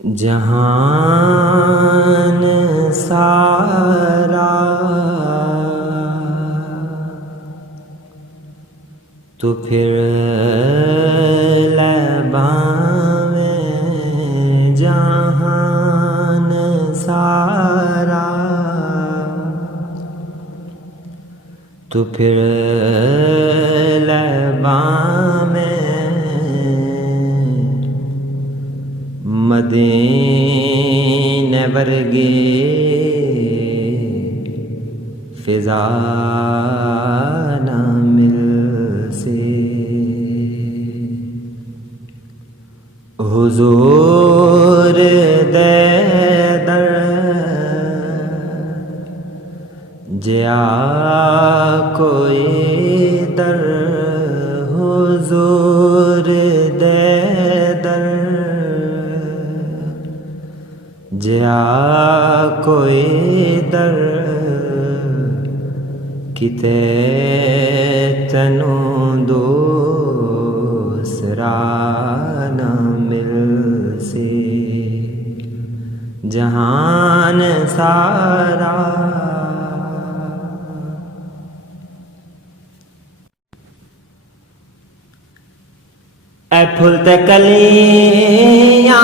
जहान सारा तो फिर लबावें जहान सारा तो फिर लबावें मदीने वर्गे फिजा ना मिल से हुजूर दे दर जिया कोई दर हुजूर दे दर जिया कोई दर किते तनु दूसरा न मिल से जहान सारा ऐ फुल ते कलियां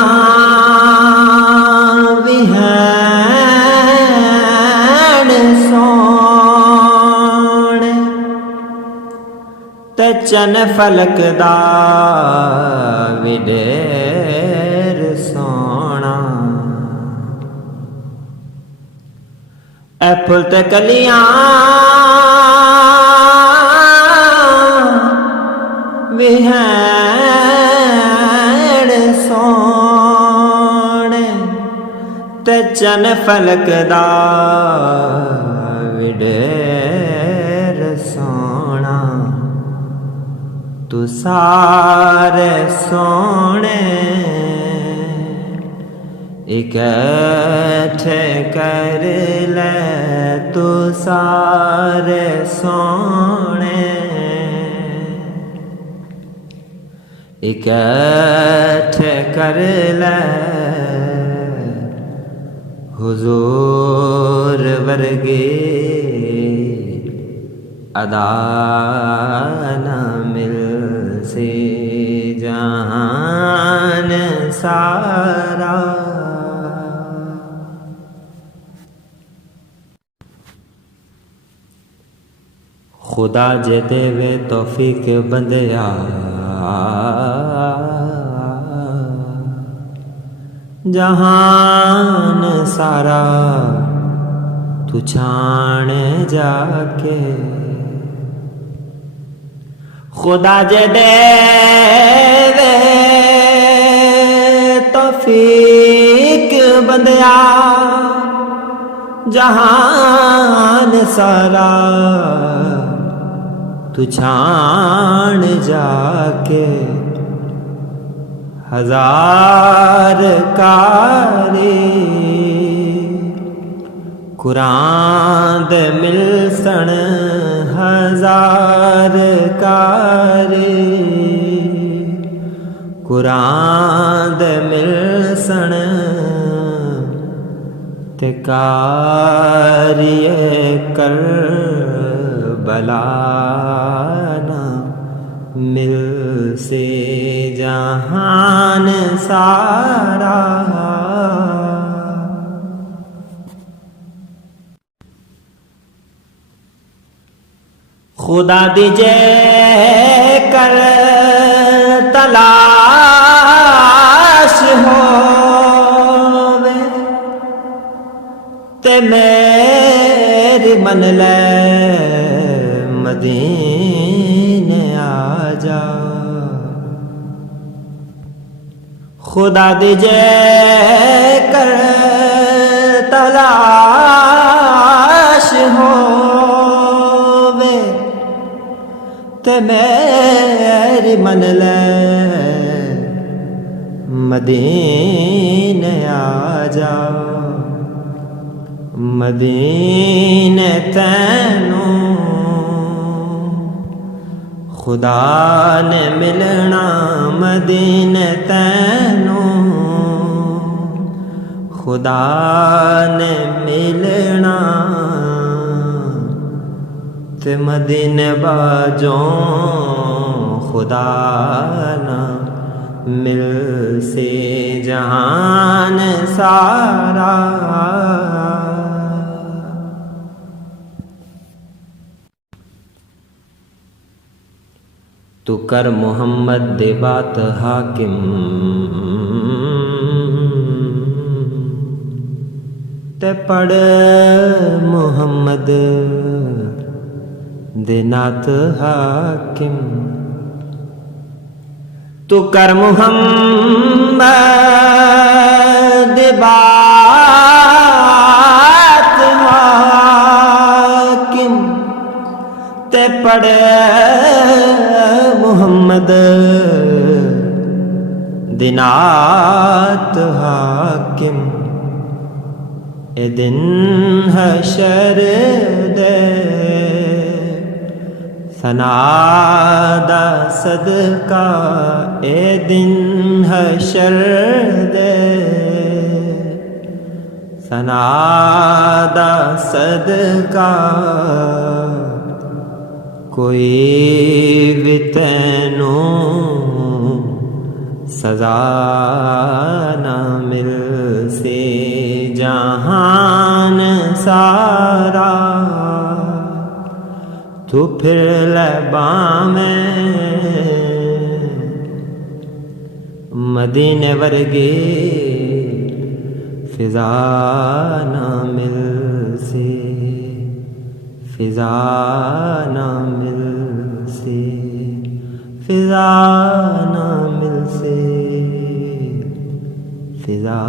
ते चन फलक दा विडेर सोना ऐ फुल ते कलियां विहैण सोने ते चन फलक दा विडेर सोना तू सारे सोने इकट्ठे कर ले तू सारे सोने इकट्ठे कर ले हुजूर वर्गे अदा न मिल से जहान सारा खुदा जे देवे तौफीक बंदिया जहान सारा तू छाण जाके खुदा जे देवे तौफीक बंदिया जहान सारा तू छाण जाके हजार कारी कुरान दे मिलसन हजार कारी कुरान दे मिलसन ते कारिए कर बला ना मिल से जहान सारा खुदा दीजे कर तलाश होवे ते मेरी मन ले मदीने आ जा खुदा दीजे कर तलाश होवे ते मेरी मन ले मदीने आ जा मदीने तैनू खुदा ने मिलना मदीने तैनू खुदा ने मिलना ते मदीने बाजों खुदा ना मिल से जहान सारा। तू कर मोहम्मद दे बात हाकिम, ते पढ़ मोहम्मद दे नात हाकिम। तू कर मोहम्मद दे बात हाकिम, ते पढ़ मोहम्मद दे नात हाकिम। ए दिन हशर दे सनादा सदका, ए दिन हशर दे सनादा सदका। कोई भी तैनू सजा ना मिल से जहान सारा। तू फिर लबा में मदीने वर्गे फिजा ना मिल से, फिजा ना मिल से, फिजा ना मिल से, फिजा